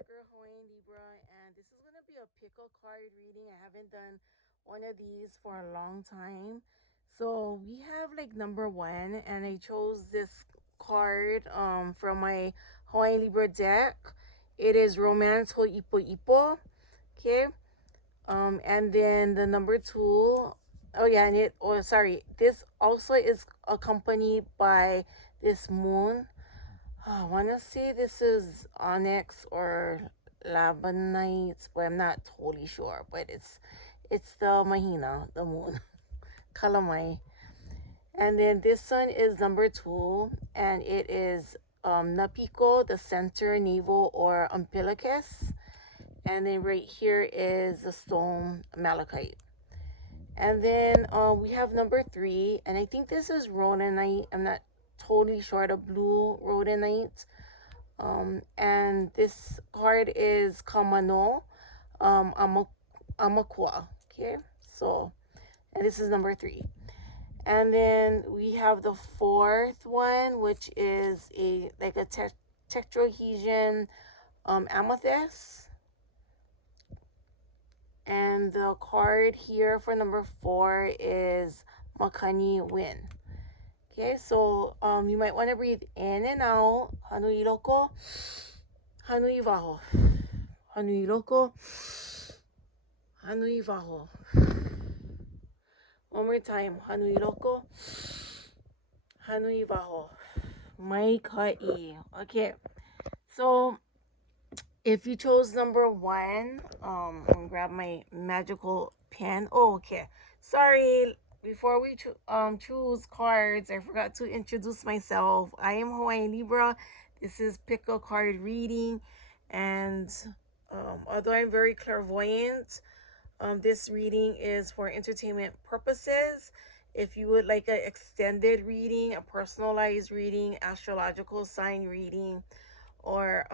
your girl Hawaiian Libra, and this is gonna be a pickle card reading. I haven't done one of these for a long time. So we have like number one, and I chose this card from my Hawaiian Libra deck. It is Romance Ho Ipo Ipo. Okay. And then the number two, oh yeah, and this also is accompanied by this moon. I want to say this is onyx or labonite, but I'm not totally sure. But it's the mahina, the moon, kalamai. And then this one is number two, and it is napiko, the center navel or umbilicus. And then right here is the stone malachite. And then we have number three, and I think this is rhodonite. I'm not totally sure. The blue rhodonite. And this card is Kamano Amakua. Okay, so, and this is number three. And then we have the fourth one, which is a tetrahedron amethyst. And the card here for number four is Makani Win. Okay, so you might want to breathe in and out. Hanui loko, hanui vaho. Hanui loko, hanui vaho. One more time. Hanui loko, hanui vaho. Mai kai. Okay, so if you chose number one, I'm gonna grab my magical pen. Oh, okay. Sorry. Before we choose cards, I forgot to introduce myself. I am Hawaiian Libra. This is pick a card reading, and although I'm very clairvoyant, this reading is for entertainment purposes. If you would like an extended reading, a personalized reading, astrological sign reading, or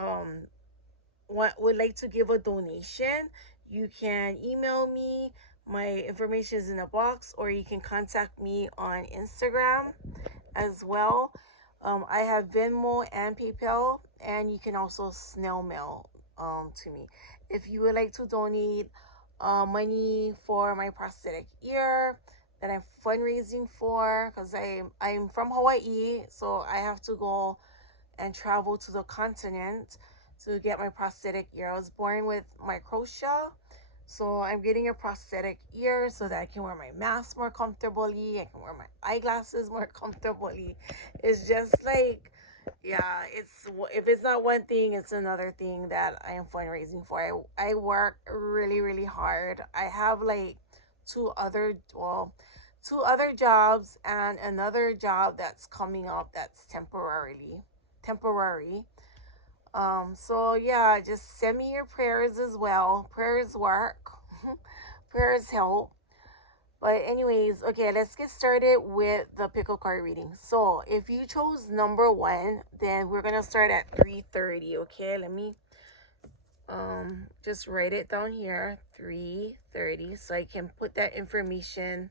would like to give a donation, you can email me. My information is in a box, or you can contact me on Instagram as well. I have Venmo and PayPal, and you can also snail mail to me. If you would like to donate money for my prosthetic ear that I'm fundraising for, because I'm from Hawaii, so I have to go and travel to the continent to get my prosthetic ear. I was born with microtia, so I'm getting a prosthetic ear so that I can wear my mask more comfortably. I can wear my eyeglasses more comfortably. It's just like, yeah, it's, if it's not one thing, it's another thing that I am fundraising for. I work really, really hard. I have like two other jobs and another job that's coming up that's temporary. So yeah, just send me your prayers as well. Prayers work. Prayers help. But anyways, okay, let's get started with the pickle card reading. So if you chose number one, then we're gonna start at 3:30. Okay, let me just write it down here, 3:30, so I can put that information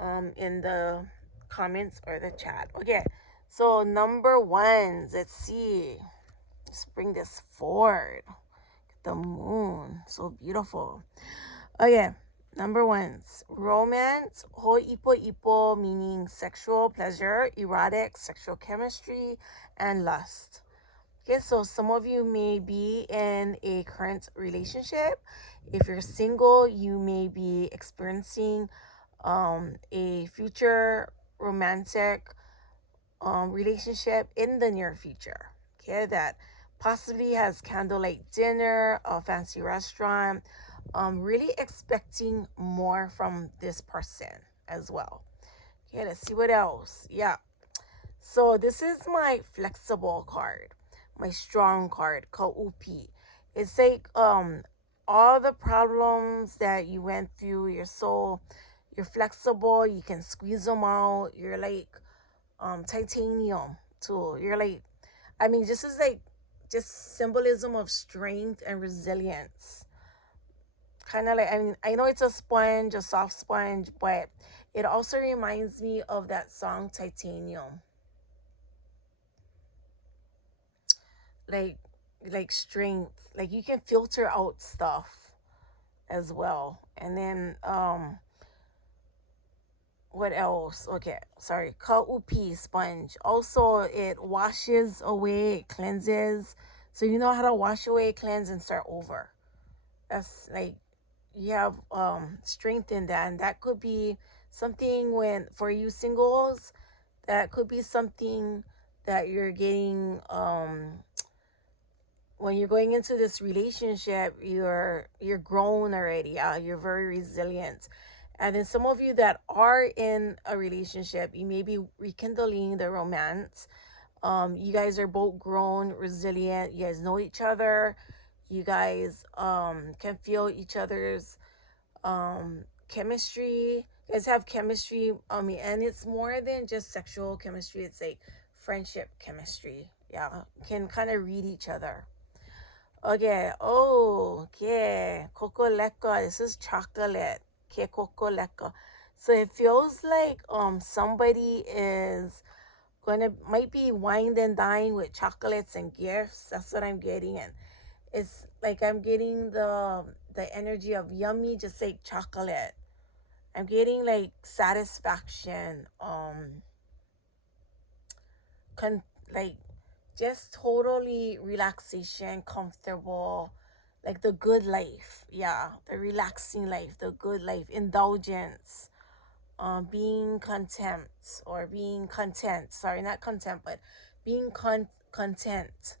in the comments or the chat. Okay, so number ones, let's see. Let's bring this forward. The moon, so beautiful. Okay, number ones, romance, ho ipo ipo, meaning sexual pleasure, erotic, sexual chemistry, and lust. Okay, so some of you may be in a current relationship. If you're single, you may be experiencing a future romantic relationship in the near future. Okay, that possibly has candlelight dinner, a fancy restaurant, really expecting more from this person as well. Okay, let's see what else. Yeah. So this is my flexible card, my strong card, kaupi. It's like all the problems that you went through, you're flexible, you can squeeze them out. You're like titanium too. You're like, I mean, this is like just symbolism of strength and resilience. Kind of like, I mean, I know it's a sponge, a soft sponge, but it also reminds me of that song Titanium. Like, like strength. Like you can filter out stuff as well. And then what else? Okay, sorry. Kaupi sponge. Also, it washes away, it cleanses. So you know how to wash away, cleanse, and start over. That's like you have strength in that, and that could be something when for you singles. That could be something that you're getting when you're going into this relationship. You're grown already. You're very resilient. And then some of you that are in a relationship, you may be rekindling the romance. You guys are both grown, resilient. You guys know each other. You guys can feel each other's chemistry. You guys have chemistry. And it's more than just sexual chemistry. It's like friendship chemistry. Yeah, can kind of read each other. Okay. Oh, okay. Coco leca. This is chocolate. Okay, coco leca. So it feels like somebody is gonna might be wine and dine with chocolates and gifts. That's what I'm getting. And it's like I'm getting the energy of yummy, just like chocolate. I'm getting like satisfaction, con- like just totally relaxation, comfortable, like the good life. Yeah, the relaxing life, the good life, indulgence, being content or being content. Sorry, not content, but being content,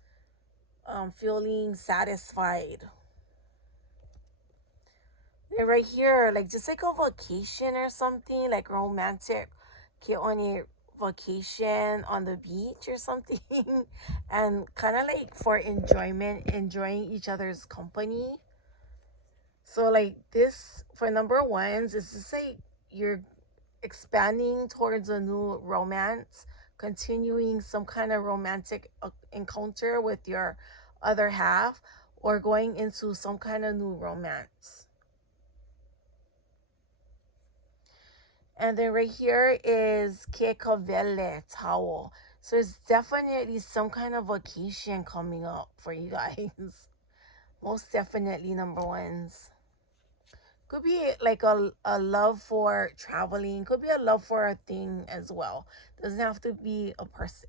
feeling satisfied. They're right here, like just like a vacation or something, like romantic. Get on a vacation on the beach or something, and kind of like for enjoyment, enjoying each other's company. So like this for number ones, it's just like you're expanding towards a new romance, continuing some kind of romantic encounter with your other half, or going into some kind of new romance. And then right here is Kekavele towel. So it's definitely some kind of vacation coming up for you guys. Most definitely number ones. Could be like a love for traveling. Could be a love for a thing as well. Doesn't have to be a person.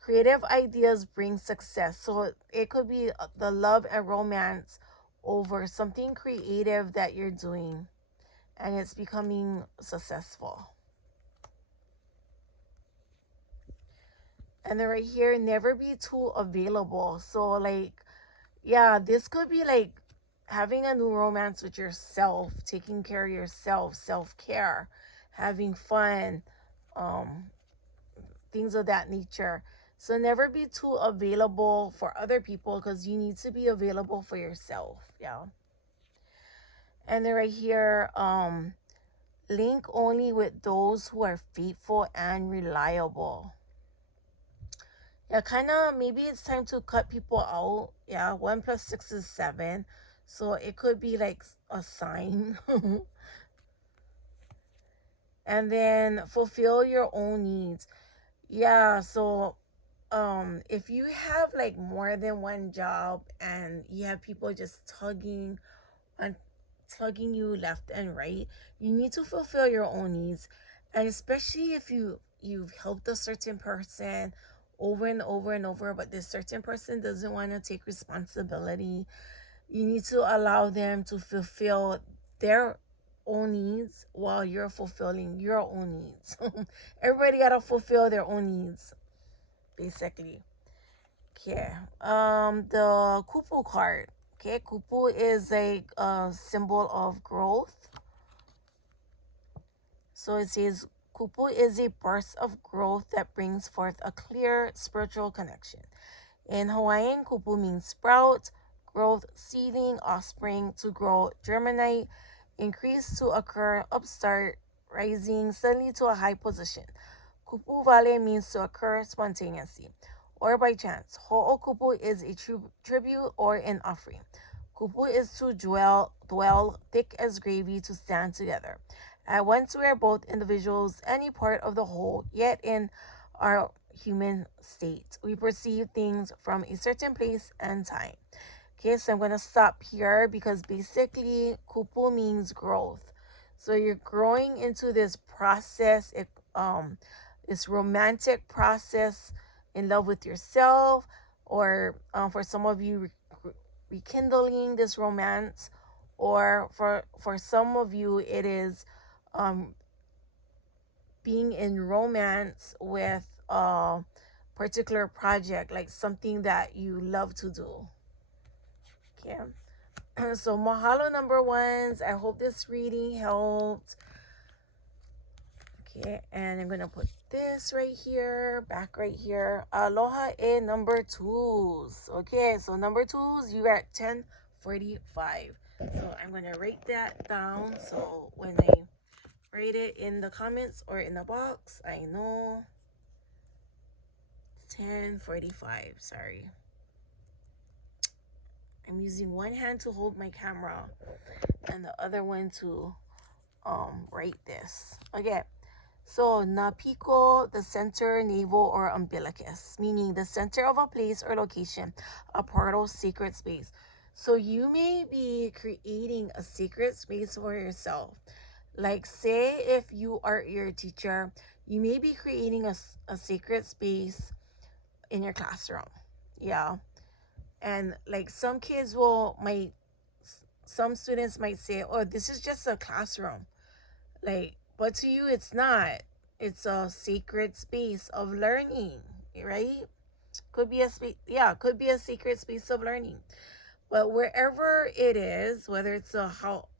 Creative ideas bring success. So it could be the love and romance over something creative that you're doing and it's becoming successful. And then right here, never be too available. So like, yeah, this could be like having a new romance with yourself, taking care of yourself, self-care, having fun, um things of that nature. So never be too available for other people because you need to be available for yourself. Yeah. And then right here, link only with those who are faithful and reliable. Yeah, kind of maybe it's time to cut people out. Yeah, 1 plus 6 is 7. So it could be like a sign. And then fulfill your own needs. Yeah, so if you have like more than one job and you have people just and tugging you left and right, you need to fulfill your own needs. And especially if you've helped a certain person over and over and over, but this certain person doesn't want to take responsibility, you need to allow them to fulfill their own needs while you're fulfilling your own needs. Everybody gotta fulfill their own needs, basically. Okay. The kupu card. Okay, kupu is a symbol of growth. So it says kupu is a burst of growth that brings forth a clear spiritual connection. In Hawaiian, kupu means sprout, growth, seeding, offspring, to grow, germinate, increase to occur, upstart, rising suddenly to a high position. Kupu vale means to occur spontaneously or by chance. Ho'okupu is a tribute or an offering. Kupu is to dwell thick as gravy to stand together. At once we are both individuals, any part of the whole, yet in our human state. We perceive things from a certain place and time. Okay, so I'm going to stop here because basically kupu means growth. So you're growing into this process, this romantic process in love with yourself, or for some of you, rekindling this romance, or for some of you, it is um, being in romance with a particular project, like something that you love to do. Okay. So mahalo number ones. I hope this reading helped. Okay, and I'm gonna put this right here, back right here. Aloha e number twos. Okay, so number twos, you are at 10:45. So I'm gonna write that down. So when I write it in the comments or in the box, I know 10:45. Sorry. I'm using one hand to hold my camera and the other one to write this. Okay. So, napiko, the center, navel, or umbilicus, meaning the center of a place or location, a portal, sacred space. So, you may be creating a sacred space for yourself. Like, say, if you are your teacher, you may be creating a sacred space in your classroom. Yeah. And like some students might say, oh, this is just a classroom. Like, but to you, it's not. It's a sacred space of learning, right? Could be a space, yeah, could be a sacred space of learning. But wherever it is, whether it's a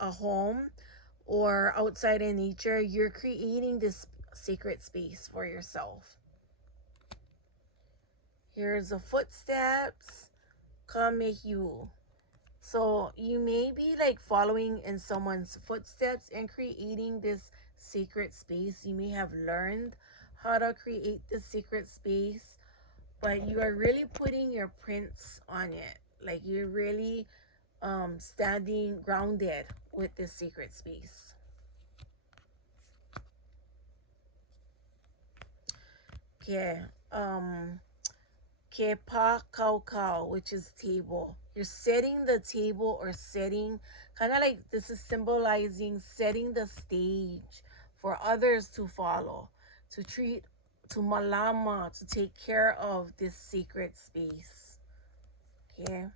home or outside in nature, you're creating this sacred space for yourself. Here's the footsteps. Kamehu. So you may be like following in someone's footsteps and creating this sacred space. You may have learned how to create this sacred space, but you are really putting your prints on it. Like you're really standing grounded with this sacred space. Okay. Kepa kau, which is table. You're setting the table or setting, kind of like this is symbolizing setting the stage for others to follow, to treat, to malama, to take care of this sacred space. Okay.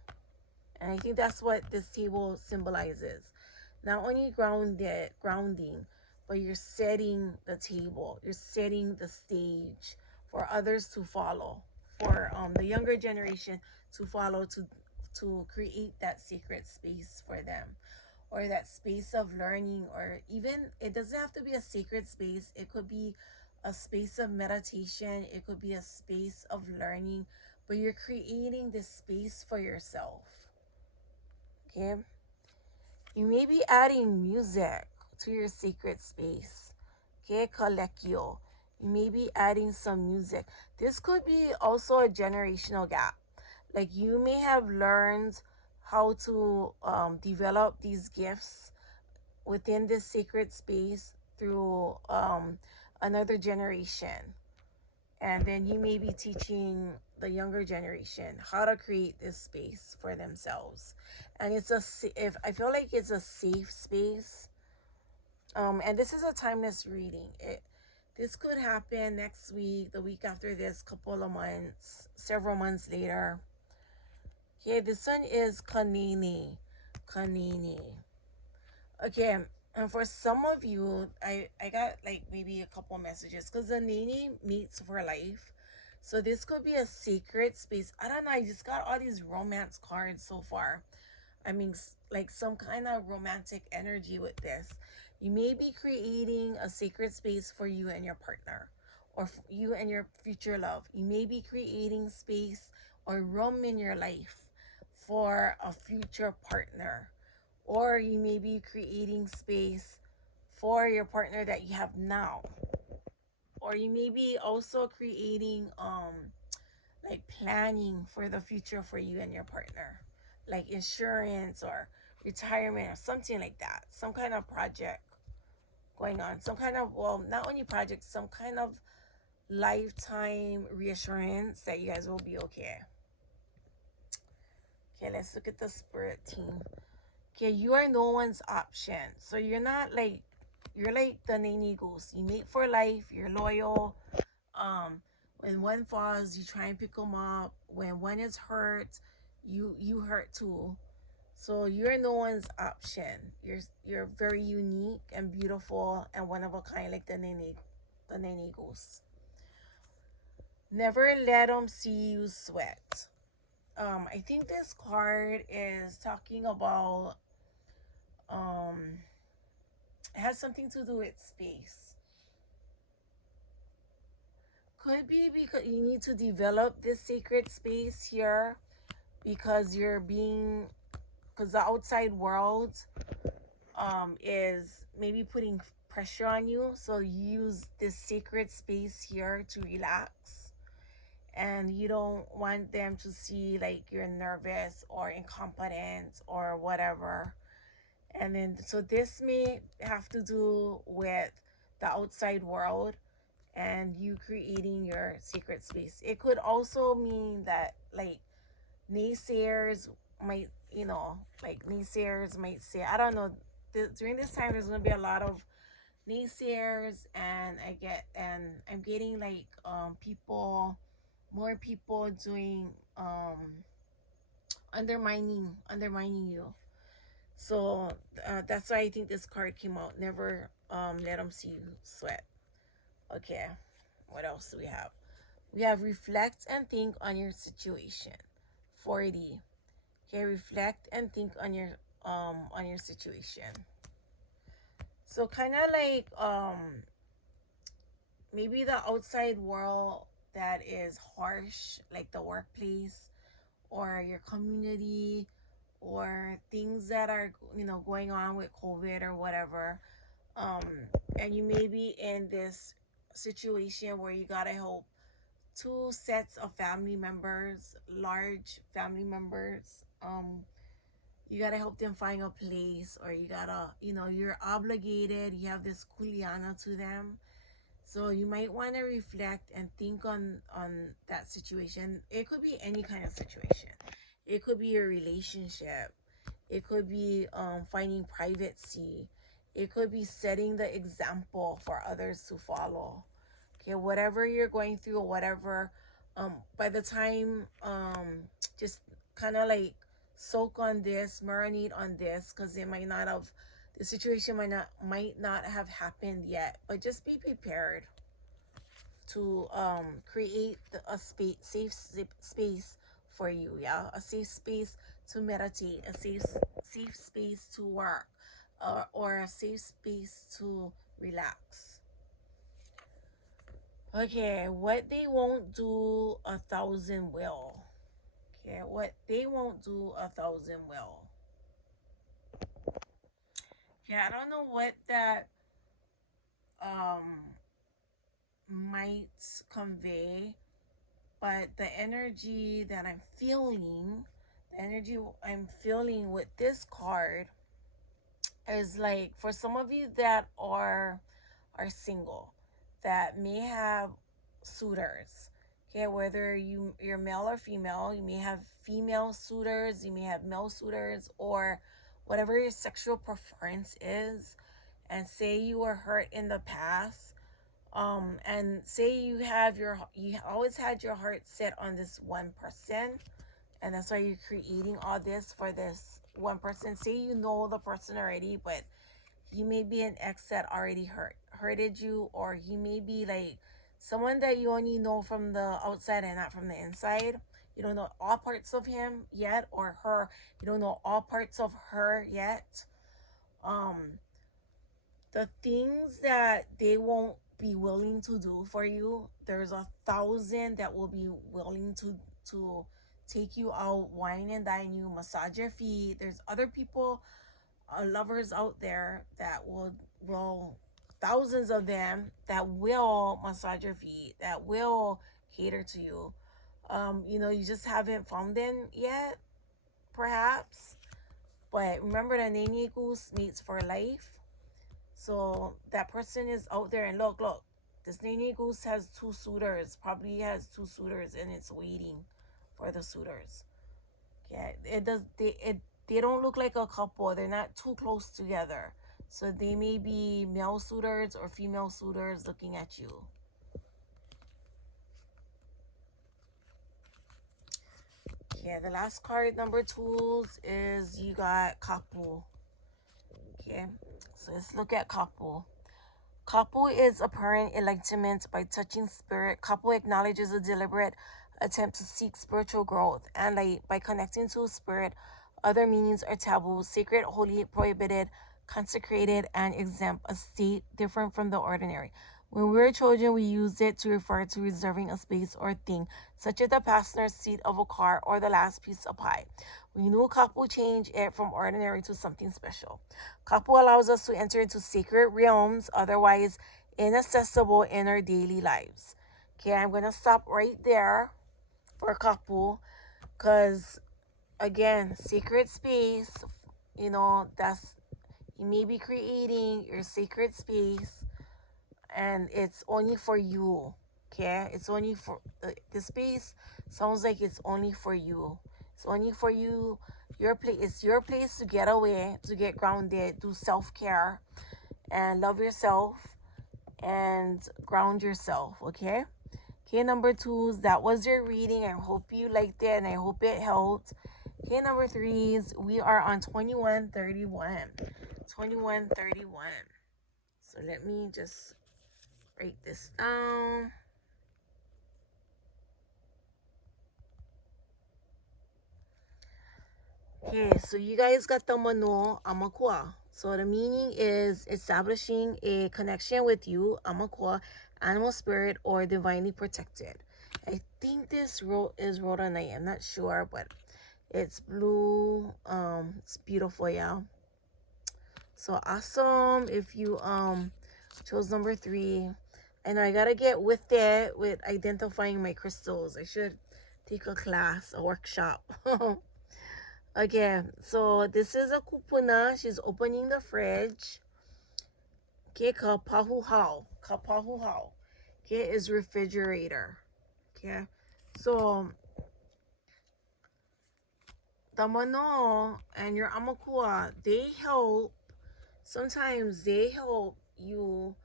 And I think that's what this table symbolizes. Not only grounding, but you're setting the table, you're setting the stage for others to follow, for the younger generation to follow, to create that sacred space for them, or that space of learning, or even it doesn't have to be a sacred space. It could be a space of meditation, it could be a space of learning, but you're creating this space for yourself. Okay. You may be adding music to your sacred space. Okay, kolekio. You may be adding some music. This could be also a generational gap. Like you may have learned how to develop these gifts within this sacred space through another generation. And then you may be teaching the younger generation how to create this space for themselves. And if I feel like it's a safe space. And this is a timeless reading. This could happen next week, the week after this, couple of months, several months later. Okay, this one is Kanini. Kanini. Okay, and for some of you, I got like maybe a couple messages because the Nini meets for life. So this could be a sacred space. I don't know. I just got all these romance cards so far. I mean, like some kind of romantic energy with this. You may be creating a sacred space for you and your partner, or you and your future love. You may be creating space or room in your life for a future partner, or you may be creating space for your partner that you have now, or you may be also creating like planning for the future for you and your partner, like insurance or retirement or something like that. Some kind of project going on, some kind of, well, not only project, some kind of lifetime reassurance that you guys will be okay. Okay, let's look at the spirit team. Okay, you are no one's option. So you're not like, you're like the Nene Ghost. You mate for life. You're loyal. When one falls, you try and pick them up. When one is hurt, you hurt too. So you're no one's option. You're very unique and beautiful and one of a kind, like the Nene Ghost. Never let them see you sweat. I think this card is talking about it has something to do with space. Could be because you need to develop this sacred space here because you're being, because the outside world is maybe putting pressure on you. So you use this sacred space here to relax, and you don't want them to see like you're nervous or incompetent or whatever. And then so this may have to do with the outside world and you creating your secret space. It could also mean that like naysayers might, like naysayers might say, I don't know, during this time there's going to be a lot of naysayers, and I'm getting like more people doing undermining you. So that's why I think this card came out. Never let them see you sweat. Okay, what else do we have? We have reflect and think on your situation. 40. Okay, reflect and think on your situation. So kind of like maybe the outside world that is harsh, like the workplace or your community or things that are going on with COVID or whatever. And you may be in this situation where you gotta help two sets of family members, large family members. You gotta help them find a place, or you gotta, you're obligated. You have this kuleana to them, so you might want to reflect and think on that situation. It could be any kind of situation. It could be your relationship. It could be finding privacy. It could be setting the example for others to follow. Okay, whatever you're going through, or whatever, by the time, just kind of like soak on this, marinate on this, because the situation might not have happened yet, but just be prepared to create a safe space for you. Yeah, a safe space to meditate, a safe space to work, or a safe space to relax. Okay, what they won't do, 1,000 will. Okay, what they won't do, 1,000 will. Yeah, I don't know what that might convey, but the energy that the energy I'm feeling with this card is like, for some of you that are single, that may have suitors. Okay, whether you're male or female, you may have female suitors, you may have male suitors, or whatever your sexual preference is. And say you were hurt in the past, and say you always had your heart set on this one person, and that's why you're creating all this for this one person. Say you know the person already, but he may be an ex that already hurted you, or he may be like someone that you only know from the outside and not from the inside. You don't know all parts of him yet, or her. You don't know all parts of her yet. The things that they won't be willing to do for you, there's 1,000 that will be willing to take you out, wine and dine you, massage your feet. There's other people, lovers out there that will thousands of them that will massage your feet, that will cater to you. You just haven't found them yet, perhaps. But remember, the Nene Goose mates for life. So that person is out there, and look, This nene goose has two suitors. Probably has two suitors, and it's waiting for the suitors. Okay, they don't look like a couple. They're not too close together. So they may be male suitors or female suitors looking at you. Okay, the last card, number 2, is you got kapu. Okay, so let's look at kapu. Kapu is apparent enlightenment by touching spirit. Kapu acknowledges a deliberate attempt to seek spiritual growth and light by connecting to spirit. Other meanings are taboo, sacred, holy, prohibited, consecrated, and exempt, a state different from the ordinary. When we were children, we used it to refer to reserving a space or thing, such as the passenger seat of a car or the last piece of pie. We knew kapu changed it from ordinary to something special. Kapu allows us to enter into sacred realms, otherwise inaccessible in our daily lives. Okay, I'm going to stop right there for kapu because, again, sacred space, that's, you may be creating your sacred space and it's only for you. Okay, it's only for the space. Sounds like it's only for you. It's only for you. Your place. It's your place to get away, to get grounded, do self-care, and love yourself and ground yourself. Okay. Okay, number 2, that was your reading. I hope you liked it and I hope it helped. Okay, number 3s, we are on 2131. 2131. So let me just write this down. Okay, so you guys got the mano amakua. So the meaning is establishing a connection with you, amakua, animal spirit, or divinely protected. I think this is rhodonite. I'm not sure, but it's blue. It's beautiful, yeah. So awesome if you chose number 3. And I gotta get with it with identifying my crystals. I should take a class, a workshop. Okay, so this is a kupuna. She's opening the fridge. Okay, kapahuhau. Kapahuhau. Okay, is refrigerator. Okay, so the mano and your amakua, sometimes they help you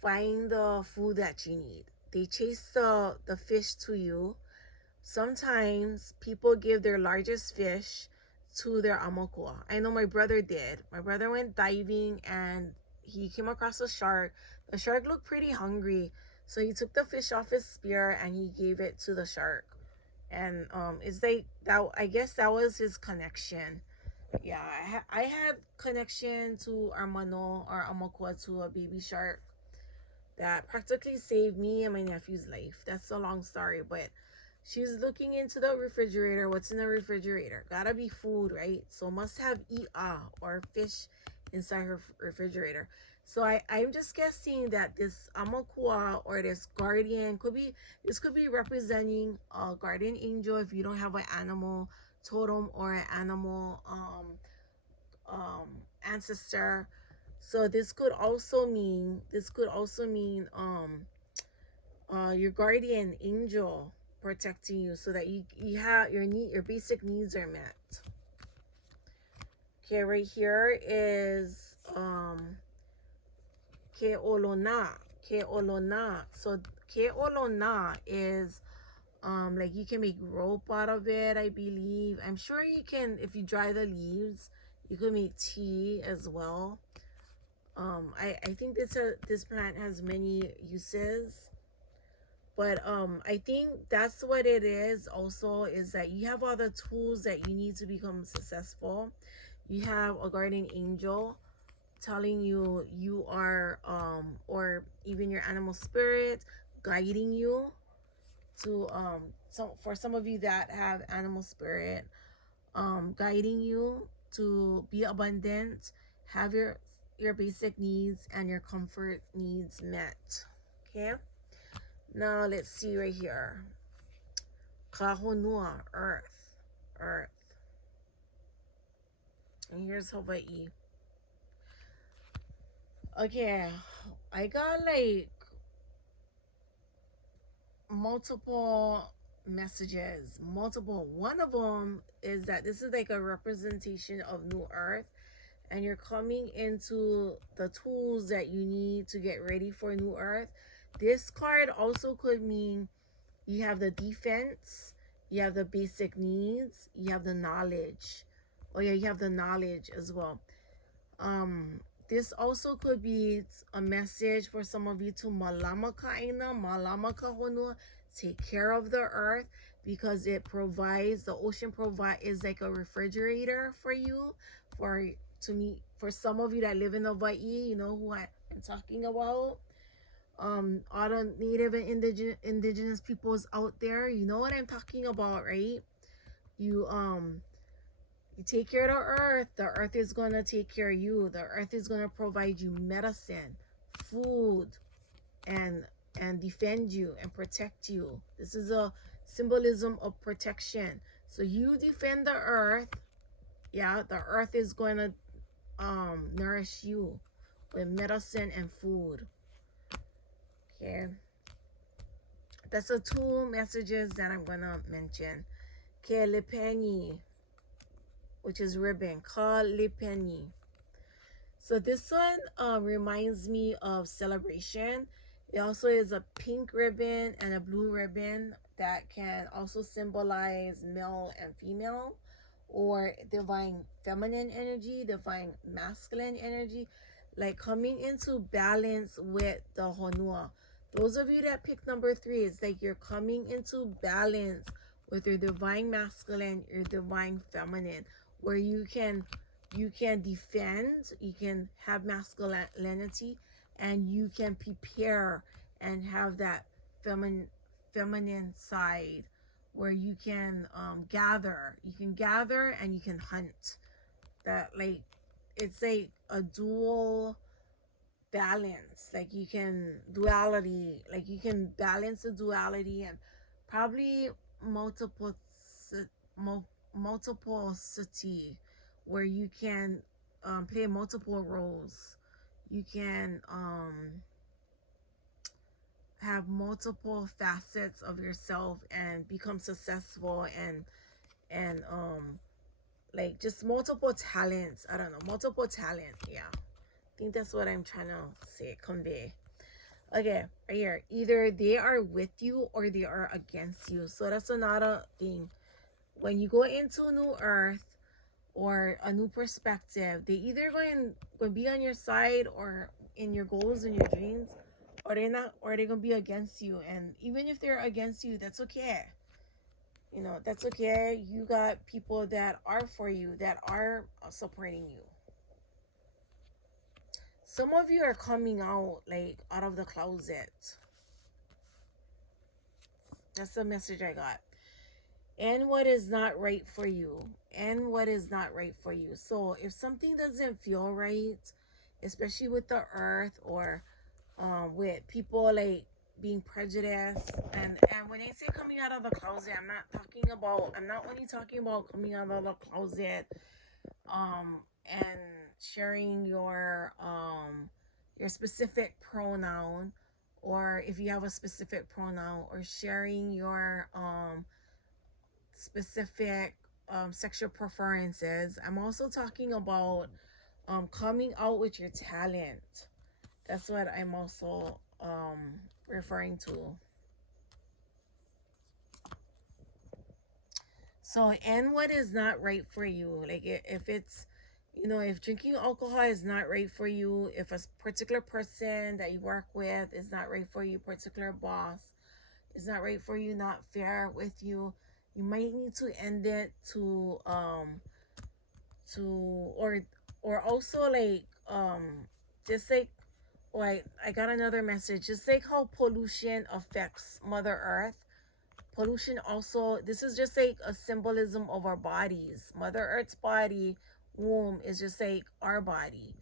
find the food that you need. They chase the fish to you. Sometimes people give their largest fish to their amakua. I know my brother did. My brother went diving and he came across a shark. The shark looked pretty hungry. So he took the fish off his spear and he gave it to the shark. And it's like that, I guess that was his connection. Yeah, I had connection to our mano or amakua, to a baby shark that practically saved me and my nephew's life. That's a long story, but she's looking into the refrigerator. What's in the refrigerator? Gotta be food, right? So must have i'a or fish inside her refrigerator. So I'm just guessing that this amakua or this guardian could be representing a guardian angel if you don't have an animal totem or an animal ancestor. So this could also mean your guardian angel protecting you so that you have your basic needs are met. Okay, right here is ke'olona. Ke'olona. So ke'olona is like you can make rope out of it, I believe. I'm sure you can, if you dry the leaves, you can make tea as well. I think this plant has many uses. But I think that's what it is also, is that you have all the tools that you need to become successful. You have a guardian angel telling you you are or even your animal spirit guiding you to so for some of you that have animal spirit guiding you to be abundant, have your basic needs and your comfort needs met. Okay, now let's see right here. Kahonua, earth. And here's Hawaii. Okay, I got like multiple messages, multiple. One of them is that this is like a representation of New Earth, and you're coming into the tools that you need to get ready for New Earth. This card also could mean you have the defense, you have the basic needs, you have the knowledge. Oh yeah, you have the knowledge as well. This also could be a message for some of you to malama kaina, malama kahonua, take care of the earth, because it provides, the ocean is like a refrigerator for you, for some of you that live in Hawaii, you know who I'm talking about. All the native and indigenous peoples out there, you know what I'm talking about, right? You take care of the earth is going to take care of you. The earth is going to provide you medicine, food, and defend you and protect you. This is a symbolism of protection. So you defend the earth. Yeah, the earth is going to nourish you with medicine and food. Okay, that's the two messages that I'm going to mention. Okay, lepeni, which is ribbon. Ka lepeni. So this one reminds me of celebration. It also is a pink ribbon and a blue ribbon that can also symbolize male and female, or divine feminine energy, divine masculine energy, like coming into balance with the honua. Those of you that pick number 3, it's like you're coming into balance with your divine masculine, your divine feminine, where you can defend, you can have masculinity, and you can prepare and have that feminine side where you can gather and you can hunt. That, like, it's like a dual balance, like you can duality, like you can balance the duality, and probably multiplicity, where you can play multiple roles. You can have multiple facets of yourself and become successful, and like just multiple talents. I don't know, multiple talent. Yeah, I think that's what I'm trying to say, convey. Okay, right here. Either they are with you or they are against you. So that's another thing. When you go into a new earth or a new perspective, they either going to be on your side or in your goals and your dreams, or they're not, or they're going to be against you. And even if they're against you, that's okay. You know, that's okay. You got people that are for you, that are supporting you. Some of you are coming out, like, out of the closet. That's the message I got. And what is not right for you. And what is not right for you. So if something doesn't feel right, especially with the earth, or with people like being prejudiced, and when I say coming out of the closet, I'm not only talking about coming out of the closet and sharing your specific pronoun, or if you have a specific pronoun, or sharing your specific sexual preferences. I'm also talking about coming out with your talent. That's what I'm also referring to. So, and what is not right for you, like if it's, if drinking alcohol is not right for you, if a particular person that you work with is not right for you, particular boss is not right for you, not fair with you, you might need to end it or also, like, just like, I got another message, just like how pollution affects Mother Earth. Pollution also, this is just like a symbolism of our bodies. Mother Earth's body, womb, is just like our body.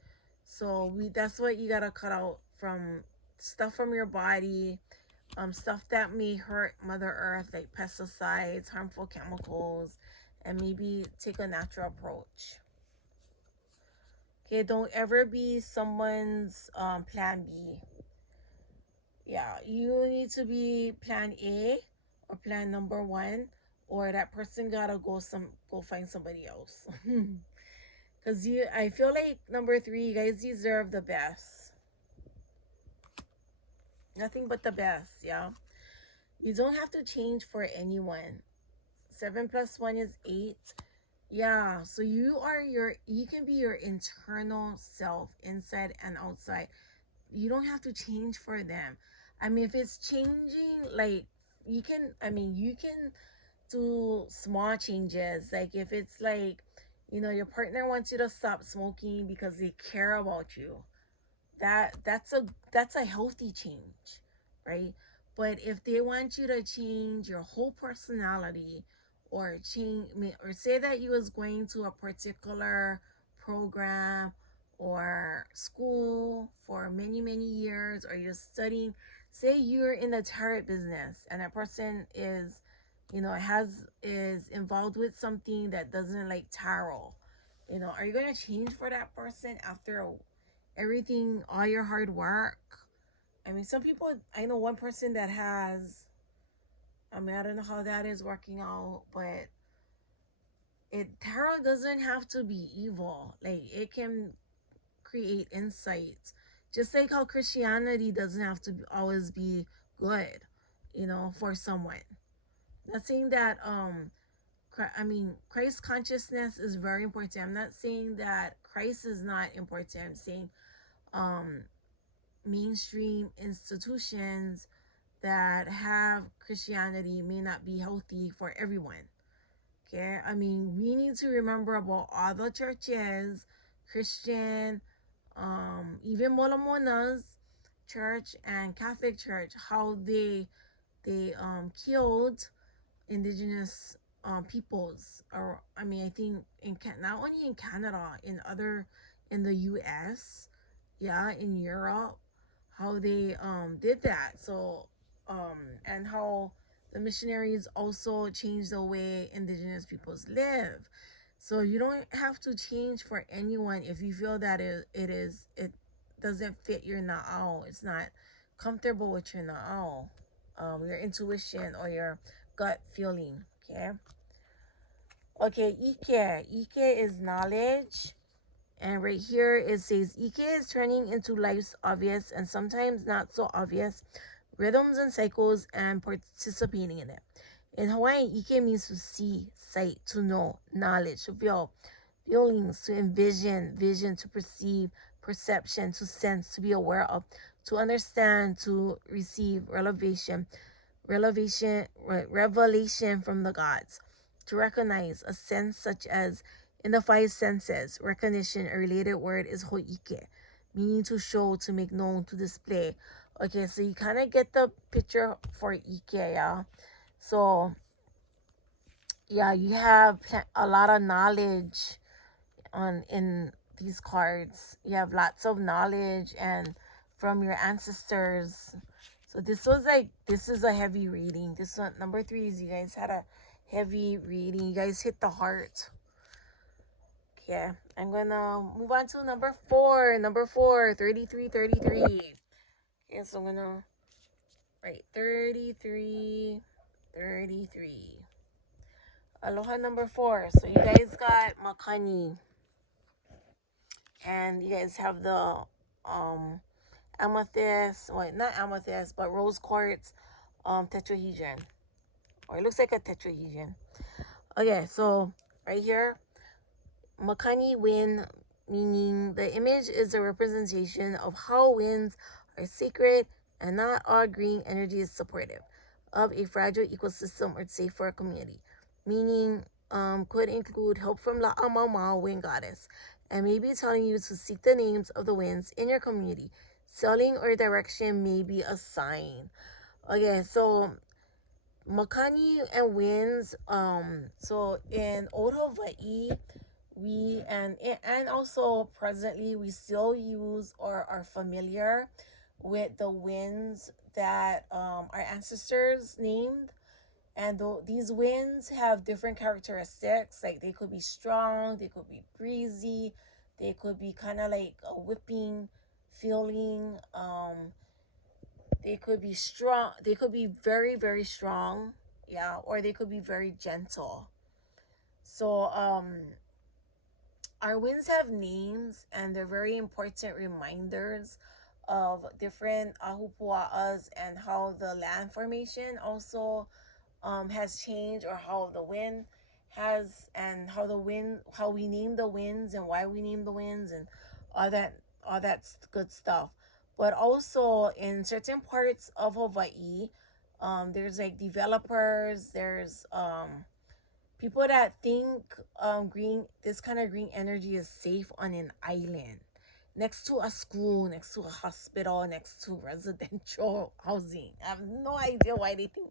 So that's what you gotta cut out, from stuff from your body, stuff that may hurt Mother Earth, like pesticides, harmful chemicals, and maybe take a natural approach. Okay, don't ever be someone's plan B. Yeah, you need to be plan A or plan number one, or that person gotta go find somebody else. Cause I feel like number three, you guys deserve the best. Nothing but the best, yeah. You don't have to change for anyone. 7 plus 1 is 8. Yeah, so you can be your internal self, inside and outside. You don't have to change for them. I mean, if it's changing, like you can do small changes. Like if it's like, your partner wants you to stop smoking because they care about you. That's a healthy change, right? But if they want you to change your whole personality, or or say that you was going to a particular program or school for many many years, or you're studying, say you're in the tarot business and that person is, is involved with something that doesn't like tarot, are you going to change for that person after everything, all your hard work? I mean, some people, I know one person that has, I mean, I don't know how that is working out, but tarot doesn't have to be evil. Like, it can create insights. Just like how Christianity doesn't have to always be good, for someone. Not saying that, I mean, Christ consciousness is very important. I'm not saying that Christ is not important. I'm saying, um, mainstream institutions that have Christianity may not be healthy for everyone. Okay, I mean, we need to remember about all the churches, Christian, even Molomona's church and Catholic church, how they killed indigenous peoples. Or I mean, I think not only in Canada, in the US, yeah, in Europe, how they did that. So and how the missionaries also changed the way indigenous peoples live. So you don't have to change for anyone if you feel that it doesn't fit your na'au. It's not comfortable with your na'au, your intuition or your gut feeling. Okay, ike is knowledge. And right here it says Ike is turning into life's obvious and sometimes not so obvious rhythms and cycles and participating in it. In Hawaiian, Ike means to see, sight, to know, knowledge, to feel, feelings, to envision, vision, to perceive, perception, to sense, to be aware of, to understand, to receive, revelation from the gods, to recognize, a sense such as in the five senses. Recognition, a related word, is ho'ike, meaning to show, to make known, to display. Okay, so you kind of get the picture for ike, yeah? So, yeah, you have a lot of knowledge in these cards. You have lots of knowledge and from your ancestors. So this is a heavy reading. This one, number 3, is you guys had a heavy reading. You guys hit the heart. Okay, I'm gonna move on to number 4. Number 4, 33, 33. Okay, so I'm gonna write 33, 33. Aloha number 4. So you guys got Makani. And you guys have the amethyst, well, not amethyst, but rose quartz tetrahedron. Or it looks like a tetrahedron. Okay, so right here, Makani wind, meaning the image is a representation of how winds are sacred and not all green energy is supportive of a fragile ecosystem or safe for a community. Meaning could include help from La'amamau, wind goddess, and maybe telling you to seek the names of the winds in your community. Selling or direction may be a sign. Okay, so Makani and winds. So in Old Hawaii, we and also presently we still use or are familiar with the winds that our ancestors named. And these winds have different characteristics. Like they could be strong, they could be breezy, they could be kind of like a whipping feeling. They could be strong. They could be very, very strong. Yeah. Or they could be very gentle. So, our winds have names, and they're very important reminders of different ahupua'as and how the land formation also has changed, or how the wind has, and how we name the winds and why we name the winds and all that, good stuff. But also in certain parts of Hawaii, there's like developers, there's people that think green this kind of green energy is safe on an island, next to a school, next to a hospital, next to residential housing. I have no idea why they think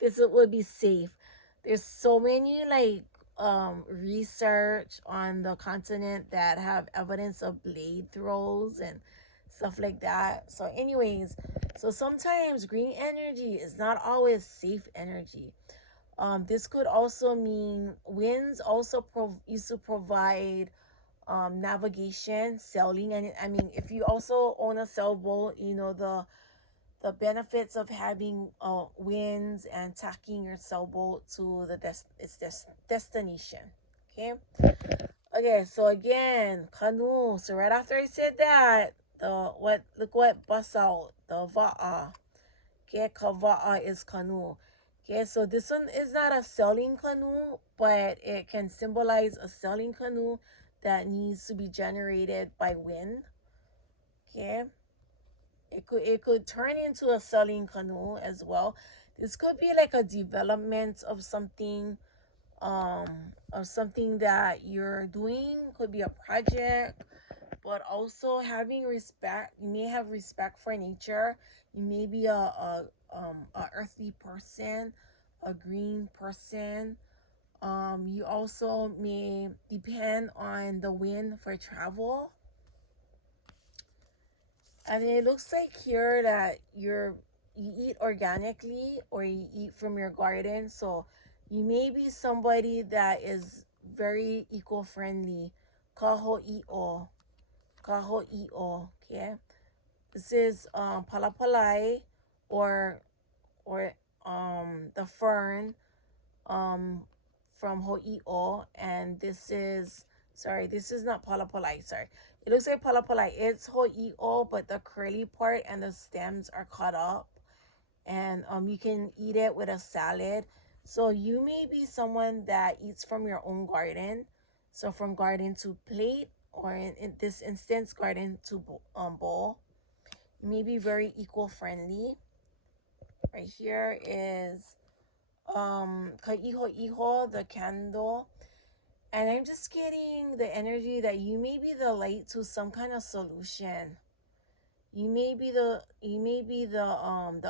this would be safe. There's so many like research on the continent that have evidence of blade throws and stuff like that. So anyways, so sometimes green energy is not always safe energy. This could also mean winds also used to provide navigation, sailing, and I mean, if you also own a sailboat, you know the benefits of having winds and tacking your sailboat to its destination. Okay. Okay. So again, canoe. So right after I said that, look what bust out the va'a. Okay, kava'a is canoe. Okay, so this one is not a sailing canoe, but it can symbolize a sailing canoe that needs to be generated by wind. Okay, it could turn into a sailing canoe as well. This could be like a development um, of something that you're doing. Could be a project, but also having respect. You may have respect for nature. You may be a earthly person, a green person. You also may depend on the wind for travel. And it looks like here that you eat organically or you eat from your garden. So you may be somebody that is very eco-friendly. Kaho'io. Kaho'io. Okay. This is palapalai, or the fern um from Ho'io, and this is not palapalai, sorry. It looks like palapalai. It's Ho'io, but the curly part and the stems are cut up, and you can eat it with a salad. So you may be someone that eats from your own garden. So from garden to plate, or in this instance, garden to bowl. You may be very eco-friendly. Right here is Ka'iho'iho, the candle. And I'm just getting the energy that you may be the light to some kind of solution. You may be the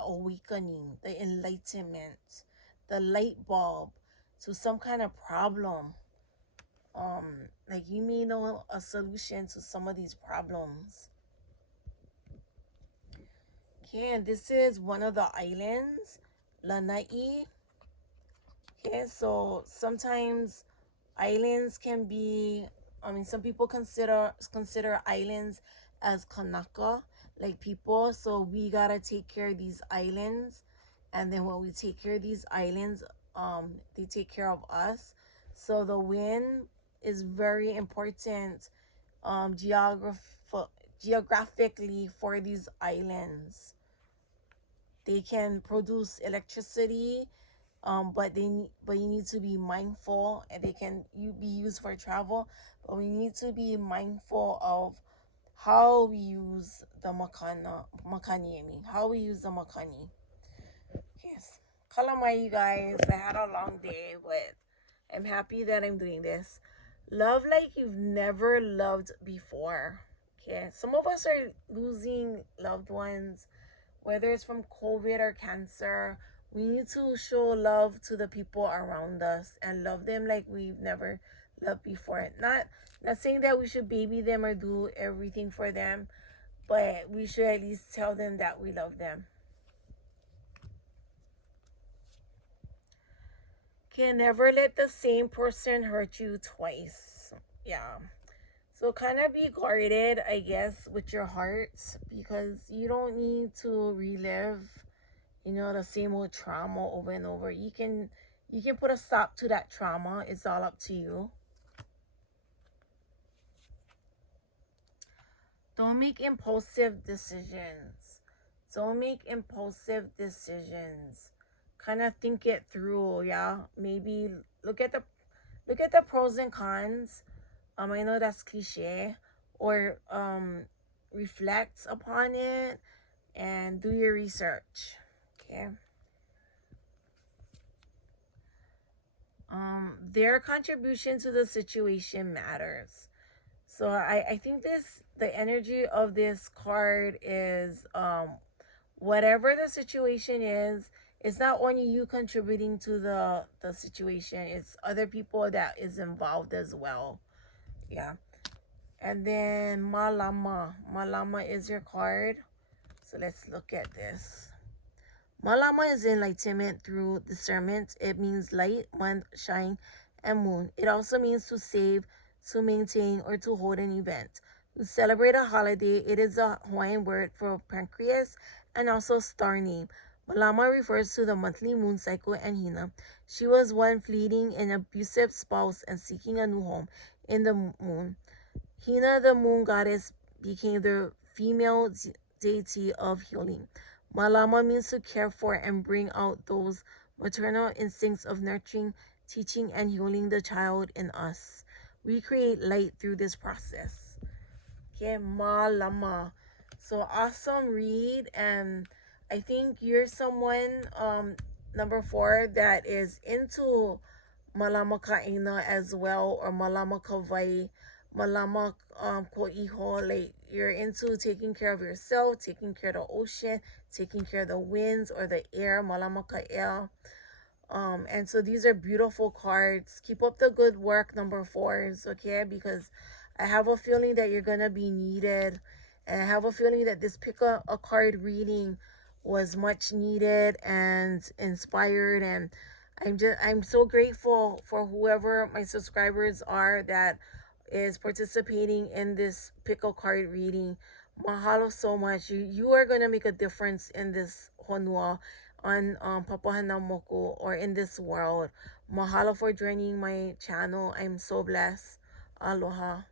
awakening, the enlightenment, the light bulb to some kind of problem. Like you may know a solution to some of these problems. Okay, and this is one of the islands, Lanai. Okay, so sometimes islands can be, some people consider islands as kanaka, like people. So we gotta take care of these islands, and then when we take care of these islands, they take care of us. So the wind is very important, geographically for these islands. They can produce electricity, but you need to be mindful, and they can be used for travel, but we need to be mindful of how we use the makani. How we use the makani. Yes, kalamai, you guys. I had a long day, but I'm happy that I'm doing this. Love like you've never loved before. Okay, some of us are losing loved ones, whether it's from COVID or cancer. We need to show love to the people around us and love them like we've never loved before. Not saying that we should baby them or do everything for them, but we should at least tell them that we love them. Can never let the same person hurt you twice. Yeah. So kind of be guarded, I guess, with your heart, because you don't need to relive, the same old trauma over and over. You can put a stop to that trauma. It's all up to you. Don't make impulsive decisions. Don't make impulsive decisions. Kind of think it through, yeah. Maybe look at the look at the pros and cons. I know that's cliche, or reflect upon it and do your research. Okay. Their contribution to the situation matters. So I think the energy of this card is whatever the situation is, it's not only you contributing to the situation, it's other people that is involved as well. Yeah. And then Malama. Malama is your card. So let's look at this. Malama is enlightenment through discernment. It means light, month, shine, and moon. It also means to save, to maintain, or to hold an event. To celebrate a holiday, it is a Hawaiian word for pancreas and also star name. Malama refers to the monthly moon cycle and Hina. She was one fleeting an abusive spouse and seeking a new home in the moon. Hina, the moon goddess, became the female deity of healing. Malama means to care for and bring out those maternal instincts of nurturing, teaching, and healing the child in us. We create light through this process. Okay, Malama. So awesome read, and I think you're someone, number 4, that is into Malama Kaina as well, or Malama Kawai, Malama Ko'iho. Like, you're into taking care of yourself, taking care of the ocean, taking care of the winds or the air, Malama Ka'ea. And so these are beautiful cards. Keep up the good work, number 4s, okay? Because I have a feeling that you're gonna be needed, and I have a feeling that this pick a card reading was much needed and inspired, and I'm so grateful for whoever my subscribers are that is participating in this pick a card reading. Mahalo so much. You are gonna make a difference in this honua on Papahanaumoku, or in this world. Mahalo for joining my channel. I'm so blessed. Aloha.